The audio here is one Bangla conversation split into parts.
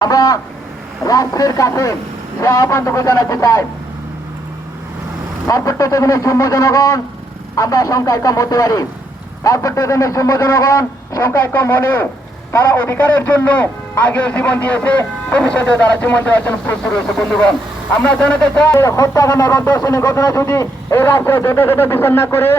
আমরা রাষ্ট্রের কাছে সে আহ্বানটুকু জানাতে চাই, পার্বত্য জমিনের যুম্ব জনগণ আমরা সংখ্যায় কম হতে পারি, পার্বত্য জমিনের যুম্ব জনগণ সংখ্যায় কম হলেও তারা অধিকারের জন্য আগেও জীবন দিয়েছে, ভবিষ্যতে তারা জীবন দেওয়ার জন্য প্রস্তুত রয়েছে। বন্ধুগণ, আমরা জানাতে চাই হত্যাকাণ্ড এবং দর্শনের ঘটনা যদি এই রাষ্ট্র যথাযথ বিচার না করে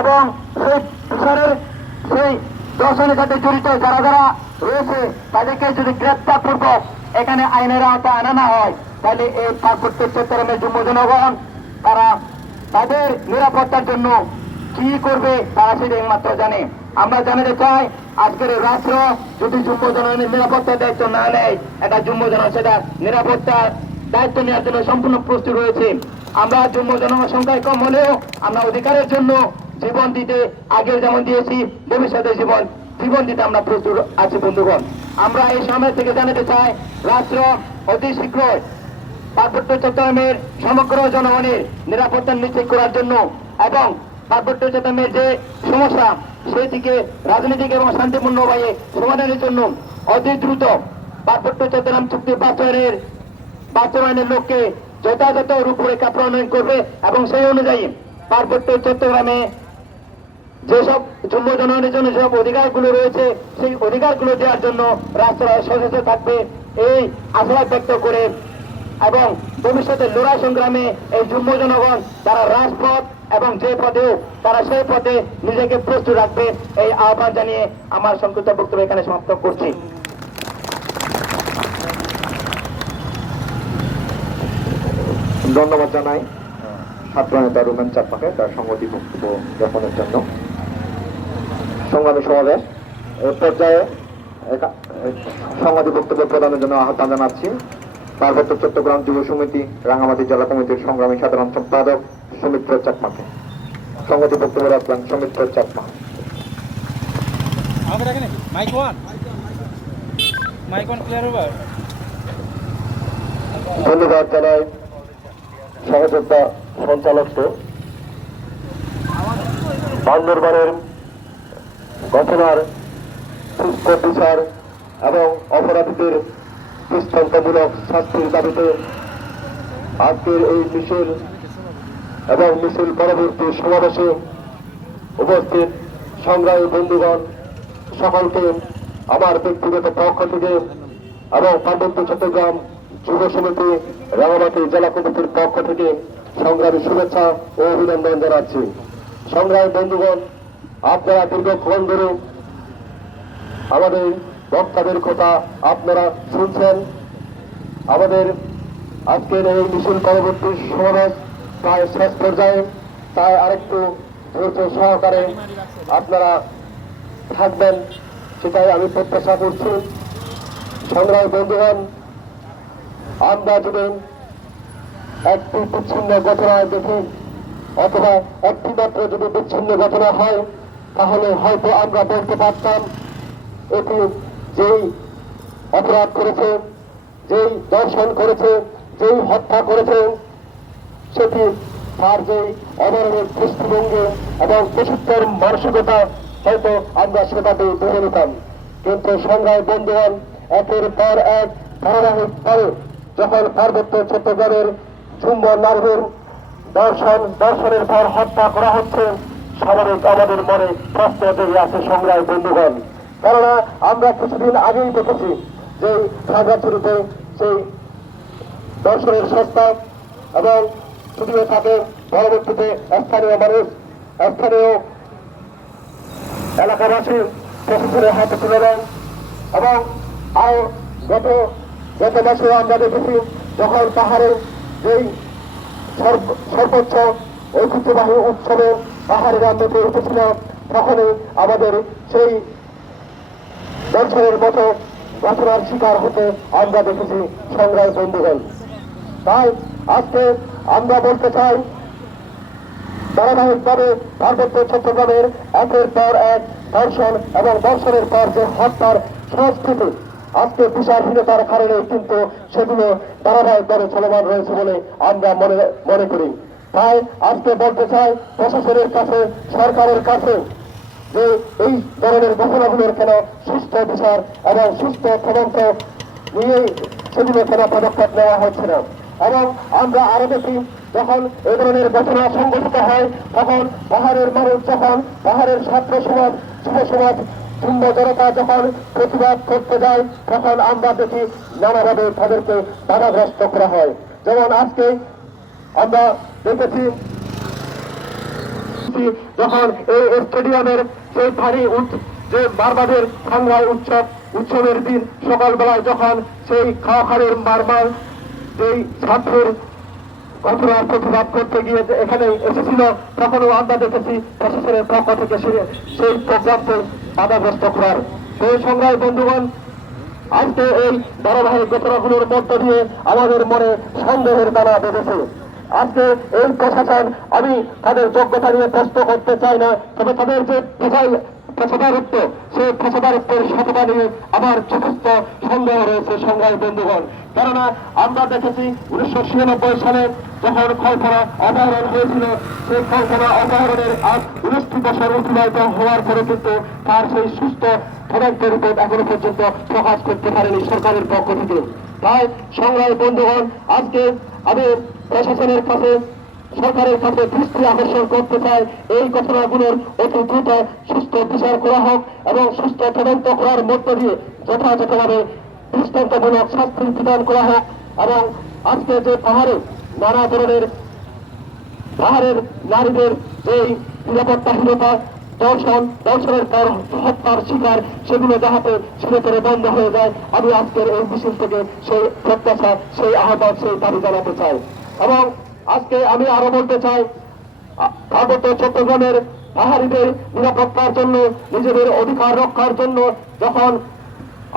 এবং সেই বিচারের সেই দর্শনের সাথে জড়িত যারা যারা রয়েছে তাদেরকে যদি গ্রেপ্তার পূর্বক এখানে আইনের আওতায় আনা না হয়, তাহলে এই পার্বত্য চট্টগ্রামের যুব জনগণ তারা তাদের নিরাপত্তার জন্য কি করবে তারা সেটা একমাত্র জানে। আমরা জানাতে চাই, আজকের এই রাষ্ট্র যদি যুব জনগণের নিরাপত্তার দায়িত্ব না নেয়, এটা যুব জনগণ সেটা নিরাপত্তার দায়িত্ব নেওয়ার জন্য সম্পূর্ণ প্রস্তুত রয়েছে। আমরা যুব জনগণ সংখ্যায় কম হলেও আমরা অধিকারের জন্য জীবন দিতে আগেও যেমন দিয়েছি, ভবিষ্যতে জীবন দিতে আমরা প্রস্তুত আছি। বন্ধুগণ, আমরা এই সময় থেকে জানাতে চাই, রাষ্ট্র অতি শীঘ্রই পার্বত্য চট্টগ্রামের সমগ্র জনগণের নিরাপত্তা নিশ্চিত করার জন্য এবং পার্বত্য চট্টগ্রামের যে সমস্যা সেটিকে রাজনৈতিক এবং শান্তিপূর্ণ উপায়ে সমাধানের জন্য অতি দ্রুত পার্বত্য চট্টগ্রাম চুক্তি বাস্তবায়নের লক্ষ্যে যথাযথ রূপরেখা প্রণয়ন করবে এবং সেই অনুযায়ী পার্বত্য চট্টগ্রামে যেসব যুব জনগণের জন্য যেসব অধিকারগুলো রয়েছে সেই অধিকারগুলো দেওয়ার জন্য রাষ্ট্র সচেতন থাকবে এই আশাবাদ ব্যক্ত করে এবং ভবিষ্যতে লড়াই সংগ্রামে এই যুব জনগণ তারা রাজপথ এবং যে পদে তারা সেই পদে নিজেকে প্রস্তুত রাখবে, এই আহ্বান জানিয়ে আমার সংক্ষিপ্ত বক্তব্য এখানে সমাপ্ত করছি। ধন্যবাদ জানাই ছাত্র নেতা রুমেন চাকমাকে তার সংগতি বক্তব্য জ্ঞাপনের জন্য। সংগ্রামী সমাবেশ পর্যায়ে সংবাদী বক্তব্য প্রদানের জন্য আহ্বান জানাচ্ছি পার্বত্য চট্টগ্রাম যুব সমিতি রাঙামাটি জেলা কমিটির সংগ্রামী সাধারণ সম্পাদক সৌমিত্র চাকমাকে। সংবাদী বক্তব্য রাখলেন সৌমিত্র চাকমা। ধন্যবাদ জানাই সহযোগিতা সঞ্চালককে। বান্দরবানের ঘটনার সুস্থ বিচার এবং অপরাধীদের দৃষ্টান্তমূলক শাস্তির দাবিতে আজকের এই মিছিল এবং মিছিল পরবর্তী সমাবেশে উপস্থিত সংগ্রামী বন্ধুগণ সকলকে আমার ব্যক্তিগত পক্ষ থেকে এবং পার্বত্য চট্টগ্রাম যুব সমিতি রাঙামাটি জেলা কমিটির পক্ষ থেকে সংগ্রামী শুভেচ্ছা ও অভিনন্দন জানাচ্ছি। সংগ্রামী বন্ধুগণ, আপনারা দীর্ঘক্ষণ ধরে আমাদের বক্তব্যের কথা আপনারা শুনছেন। আমাদের আজকের এই মিছিল পরবর্তী সমাবেশ প্রায় শেষ পর্যায়ে, তাই আরেকটু ধৈর্য সহকারে আপনারা থাকবেন সেটাই আমি প্রত্যাশা করছি। সংগ্রামী বন্ধুগণ, আমরা যদি একটি বিচ্ছিন্ন ঘটনা দেখি অথবা একটি মাত্র যদি বিচ্ছিন্ন ঘটনা হয়, তাহলে হয়তো আমরা বলতে পারতাম এটি যেই অপরাধ করেছে, যেই দর্শন করেছে, যেই হত্যা করেছে, সেটি তার যে অবরণের দৃষ্টিভঙ্গি এবং প্রশিক্ষণ মানসিকতা হয়তো আমরা সেটাতে ধরে নিতাম। কিন্তু সংগ্রামী বন্ধুগণ, একের পর এক ধারাবাহিকভাবে যখন পার্বত্য চট্টগ্রামের যুম্ব নারীর দর্শনের পর হত্যা করা হচ্ছে, স্বাভাবিক আমাদের মনে প্রশ্ন জেগে আছে সংগ্রামী বন্ধুগণ। কেননা আমরা কিছুদিন আগেই দেখেছি যে খাগড়াছড়িতে সেই দর্শনের সংস্থা এবং যদিও থাকে পরবর্তীতে স্থানীয় মানুষ, স্থানীয় এলাকাবাসী প্রশাসনের হাতে তুলে দেন এবং আরো গত মাসে আমরা দেখেছি যখন পাহাড়ে যেই সর্বোচ্চ ঐতিহ্যবাহী উৎসবে পাহাড়িরা মেতে উঠেছিল, তখনই আমাদের সেই দর্শনের মতো ঘটনার শিকার হতে আমরা দেখেছি সংগ্রামী বন্ধুগণ। তাই আজকে আমরা বলতে চাই, ধারাবাহিকভাবে পার্বত্য চট্টগ্রামের একের পর এক দর্শন এবং দর্শনের পর যে হত্যার সংস্কৃতি আজকে বিচারহীনতার কারণে কিন্তু সেগুলো ধারাবাহিকভাবে চলমান রয়েছে বলে আমরা মনে করি। তাই আজকে বলতে চাই প্রশাসনের কাছে, সরকারের কাছে যে এই ধরনের ঘটনাগুলোর কেন সুস্থ বিচার এবং সুস্থ তদন্ত নিয়ে সেগুলো কোনো পদক্ষেপ নেওয়া হচ্ছে না। এবং আমরা আরো দেখি যখন এ ধরনের ঘটনা সংঘটিত হয় তখন পাহাড়ের মানুষ যখন পাহাড়ের ছাত্র সমাজ যুব সমাজ শূন্য জনতা যখন প্রতিবাদ করতে যায় তখন আমরা দেখি নানাভাবে তাদেরকে বাধাগ্রস্ত করা হয়। যেমন আজকে আমরা দেখেছি যখন এই স্টেডিয়ামের সেই ভারী যে বারবাদের সাংঘাই উৎসবের দিন সকালবেলায় যখন সেই খাওয়াখাড়ির মারমার যেই ছাত্রের ঘটনার প্রতিবাদ করতে গিয়ে যে এখানে এসেছিল তখনও আমরা দেখেছি প্রশাসনের পক্ষ থেকে সেই প্রোগ্রামকে বাধাগ্রস্ত করার। সেই সংগ্রামী বন্ধুগণ, আজকে এই ধারাবাহিক ঘটনাগুলোর মধ্য দিয়ে আমাদের মনে সন্দেহের দানা বেঁধেছে। আজকে এই প্রশাসন, আমি তাদের যোগ্যতা নিয়ে প্রশ্ন করতে চাই না, তবে তাদের যে পেশাদারিত্ব সেই পেশাদারিত্বের সততা নিয়ে আমার যথেষ্ট সন্দেহ রয়েছে সংগ্রামী বন্ধুগণ। কেননা আমরা দেখেছি 1996 সালে যখন খলখলা অপহরণ হয়েছিল সেই খলখলা অপহরণের আজ 19 বছর অতিবাহিত হওয়ার পরে কিন্তু তার সেই সুস্থ তদন্ত রিপোর্ট এখনো পর্যন্ত প্রকাশ করতে পারেনি সরকারের পক্ষ থেকে। তাই সংগ্রামী বন্ধুগণ, আজকে আমি প্রশাসনের কাছে সরকারের কাছে দৃষ্টি আকর্ষণ করতে চাই এই ঘটনাগুলোর অতি দ্রুত সুস্থ বিচার করা হোক এবং সুস্থ তদন্ত করার মধ্য দিয়ে যথাযথভাবে দৃষ্টান্তমূলক শাস্তি বিধান করা হোক। এবং আজকে যে নানা ধরনের পাহাড়ের নারীদের যেই নিরাপত্তাহীনতা দর্শনের পর হত্যার শিকার সেগুলো যাহাতে চিরতরে বন্ধ হয়ে যায়, আমি আজকের এই মিছিল থেকে সেই প্রত্যাশা, সেই আহ্বান, সেই দাবি জানাতে চাই। এবং আজকে আমি আরো বলতে চাই, পার্বত্য চট্টগ্রামের পাহাড়িদের নিরাপত্তার জন্য, নিজেদের অধিকার রক্ষার জন্য যখন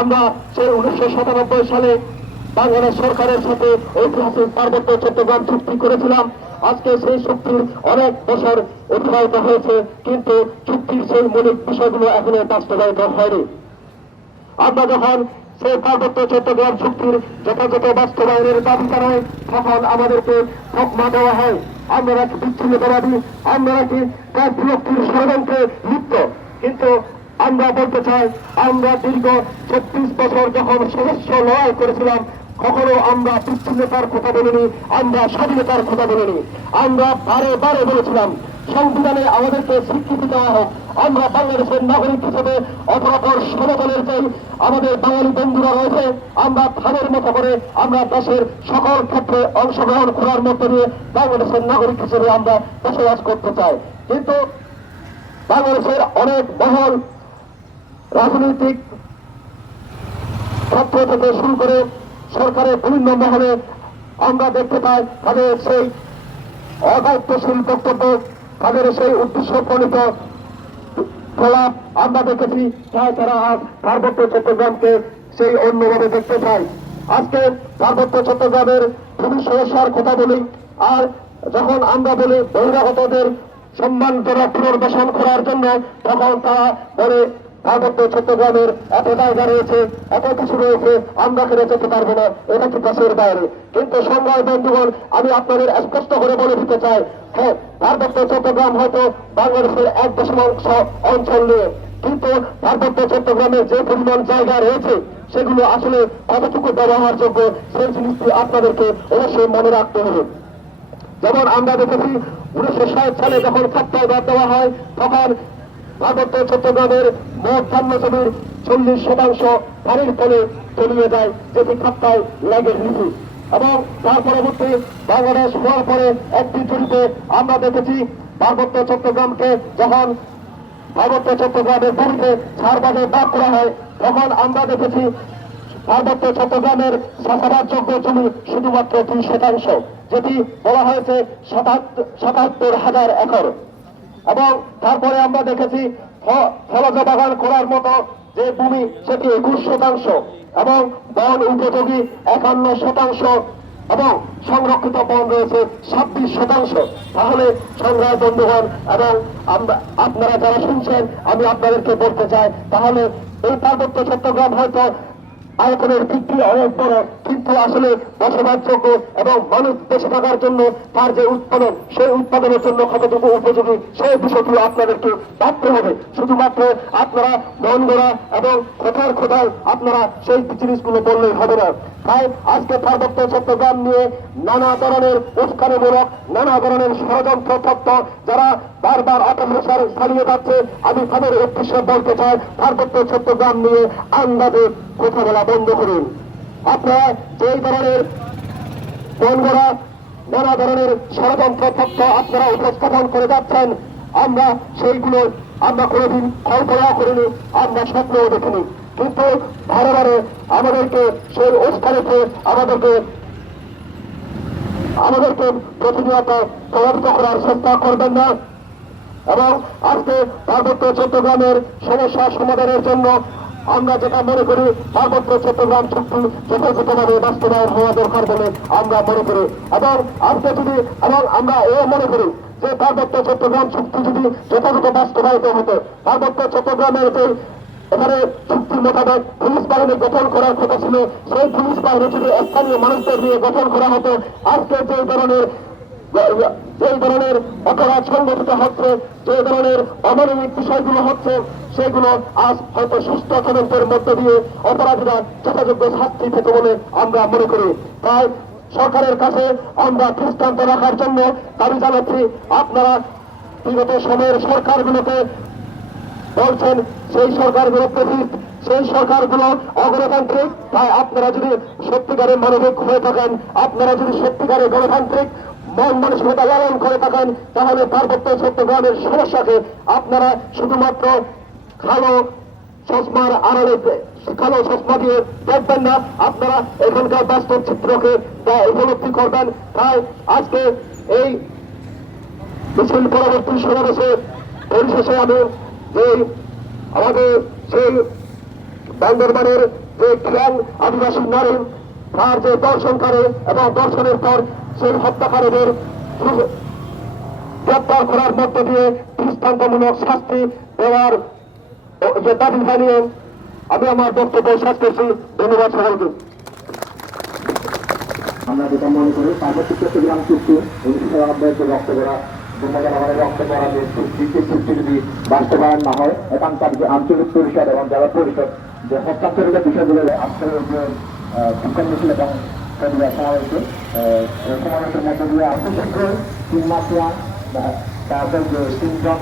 আমরা সেই 1997 সালে বাংলাদেশ সরকারের সাথে ঐতিহাসিক পার্বত্য চট্টগ্রাম চুক্তি করেছিলাম, আজকে সেই চুক্তির অনেক বছর অতিবাহিত হয়েছে কিন্তু চুক্তির সেই মৌলিক বিষয়গুলো এখনো বাস্তবায়িত হয়নি। আমরা যখন সেই পার্বত্য চট্টগ্রাম চুক্তির যথাযথ বাস্তবায়নের দাবি জানাই তখন আমাদেরকে তকমা দেওয়া হয় আমরা নাকি বিচ্ছিন্নতাবাদী, আমরা নাকি এক বিরক্তির ষড়যন্ত্রে লিপ্ত। কিন্তু আমরা বলতে চাই, আমরা দীর্ঘ 24 বছর যখন সদস্য লড়াই করেছিলাম কখনো আমরা বিচ্ছিন্নতার কথা বলিনি, আমরা স্বাধীনতার কথা বলিনি। আমরা বারে বারে বলেছিলাম সংবিধানে আমাদেরকে স্বীকৃতি দেওয়া হোক, আমরা বাংলাদেশের নাগরিক হিসেবে অপরাপর সমতলের যে আমাদের বাঙালি বন্ধুরা রয়েছে আমরা তাদের মতো করে আমরা দেশের সকল ক্ষেত্রে অংশগ্রহণ করার মধ্য দিয়ে বাংলাদেশের নাগরিক হিসেবে আমরা বসবাস করতে চাই। কিন্তু বাংলাদেশের অনেক মহল রাজনৈতিক ছাত্র থেকে শুরু করে সরকারের বিভিন্ন মহলে আমরা দেখতে পাই তাদের সেই অদায়িত্বশীল বক্তব্য, তাদের সেই উদ্দেশ্য প্রণীত প্রলাপ আমরা দেখেছি। তাই তারা আজ পার্বত্য চট্টগ্রামকে সেই অন্যভাবে দেখতে চায়। আজকে পার্বত্য চট্টগ্রামের ভূমি সমস্যার কথা বলি, আর যখন আমরা বলি বহিরাগতদের সম্মানজনক পুনর্বাসন করার জন্য তখন তারা বলে পার্বত্য চট্টগ্রামের এত জায়গা রয়েছে, এত কিছু রয়েছে, আমরা কেন যেতে পারবো না, এটা কি দেশের বাইরে। কিন্তু সংগ্রামী বন্ধুগণ, আমি আপনাদের স্পষ্ট করে বলে দিতে চাই, হ্যাঁ পার্বত্য চট্টগ্রাম হয়তো বাংলাদেশের 1% অঞ্চল নিয়ে, কিন্তু পার্বত্য চট্টগ্রামের যে পরিমাণ জায়গা রয়েছে সেগুলো আসলে কতটুকু ব্যবহারযোগ্য সেই জিনিসটি আপনাদেরকে অবশ্যই মনে রাখতে হবে। যেমন আমরা দেখেছি 1960 সালে যখন খাপ্তায় বাদ দেওয়া হয় তখন পার্বত্য চট্টগ্রামের মোট ধান্য জমির 40% পানির তলে তলিয়ে যায়, যেটি খাপ্তায় লেগে নিচে। এবং তার পরবর্তী বাংলাদেশ হওয়ার পরে একটি জরিপে আমরা দেখেছি পার্বত্য চট্টগ্রামকে যখন পার্বত্য চট্টগ্রামের ভূমিতে ছাড়বাদে ভাগ করা হয় তখন আমরা দেখেছি পার্বত্য চট্টগ্রামের চাষাবাদযোগ্য জমি শুধুমাত্র 2%, যেটি বলা হয়েছে 77,000 একর। এবং তারপরে আমরা দেখেছি ফলজ বাগান করার মতো যে ভূমি সেটি 21% এবং বন উপযোগী 51% এবং সংরক্ষিত বন রয়েছে 26%। তাহলে সংগ্রামী বন্ধুগণ এবং আপনারা যারা শুনছেন আমি আপনাদেরকে বলতে চাই, তাহলে এই পার্বত্য চট্টগ্রাম হয়তো আয়তনের দিক দিয়ে অনেক বড়, কিন্তু আসলে বসবাসযোগ্য এবং মানুষ বেঁচে থাকার জন্য তার যে উৎপাদন, সেই উৎপাদনের জন্য কতটুকু উপযোগী সেই বিষয়টি আপনাদেরকে ভাবতে হবে। শুধুমাত্র আপনারা মন গড়া এবং কোথায় কোথায় আপনারা সেই জিনিসগুলো বললেই হবে না। তাই আজকে পার্বত্য চট্টগ্রাম নিয়ে নানা ধরনের উস্কানিমূলক, নানা ধরনের ষড়যন্ত্র তত্ত্ব যারা বারবার অপপ্রচার চালিয়ে যাচ্ছে, আমি তাদের উদ্দেশ্যে বলতে চাই, পার্বত্য চট্টগ্রাম নিয়ে আন্দাজে কথা বলা বন্ধ করুন। আপনারা যেই ধরনের বনগড়া নানা ধরনের ষড়যন্ত্র তত্ত্ব আপনারা উপস্থাপন করে যাচ্ছেন, আমরা সেইগুলো আমরা কোনোদিন কল্পনাও করিনি, আমরা স্বপ্নও দেখিনি। কিন্তু বারে বারে আমাদেরকে সেই স্থানেতে আমাদেরকে প্রতিনিয়ত প্রভাবিত করার চেষ্টা করবেন না। এবং আজকে পার্বত্য চট্টগ্রামের সমস্যা সমাধানের জন্য আমরা যেটা মনে করি, পার্বত্য চট্টগ্রাম চুক্তি যথাযথভাবে বাস্তবায়ন হওয়া দরকার বলে আমরা মনে করি। এবং আজকে যদি আমরা মনে করি যে পার্বত্য চট্টগ্রাম চুক্তি যদি যথাযথ বাস্তবায়িত হতো, পার্বত্য চট্টগ্রামের যে এখানে চুক্তি মোতাবেক পুলিশ বাহিনী গঠন করার কথা ছিল, সেই পুলিশ বাহিনী যদি স্থানীয় মানুষদের নিয়ে গঠন করা হতো, আজকে যে ধরনের অপরাধ সংগঠিত হচ্ছে, যে ধরনের অমানবিক বিষয়গুলো হচ্ছে, সেগুলো আজ হয়তো সুস্থ তদন্তের মধ্য দিয়ে অপরাধীরা যথাযোগ্য শাস্তি পেত বলে আমরা মনে করি। তাই সরকারের কাছে আমরা দৃষ্টান্ত রাখার জন্য দাবি জানাচ্ছি, আপনারা বিগত সময়ের সরকারগুলোকে বলছেন সেই সরকারগুলো প্রফিট, সেই সরকারগুলো অগণতান্ত্রিক। তাই আপনারা যদি সত্যিকারের মানবিক হয়ে থাকেন, আপনারা যদি সত্যিকারের গণতান্ত্রিক মন মানসিকতা লালন করে থাকেন, তাহলে পার্বত্য চট্টগ্রামের সমস্যাকে আপনারা শুধুমাত্র কালো চশমার আড়ালে, কালো চশমা দিয়ে দেখবেন না, আপনারা এখানকার বাস্তব চিত্রকে উপলব্ধি করবেন। তাই আজকে এই মিছিল পরবর্তী সমাবেশে পরিশেষে আমি যে আমাদের সেই বান্দরবানের যে খ্যাং আদিবাসী নারী, তার যে দর্শনকারী এবং দর্শনের পর সেই হত্যাকারীদের গ্রেপ্তার করার মধ্য দিয়ে দৃষ্টান্তমূলক শাস্তি দেওয়ার যে দাবি জানিয়ে আমি আমার বক্তব্য শেষ করছি। ধন্যবাদ সকলকে। আমরা যেটা মনে করি, পার্বত্য চট্টগ্রাম চুক্তি 1999 যে রক্ত করা, 2011 রক্ত করা যে চুক্তি যদি বাস্তবায়ন না হয়, এখানকার যে আঞ্চলিক পরিষদ এবং জেলা পরিষদ যে হস্তান্তরিত বিষয়গুলো আজকের যে শিক্ষা মিছিল এবং সমাবেশের মধ্যে দিয়ে আর্থিক 3 মাস তারপর যে 3 জন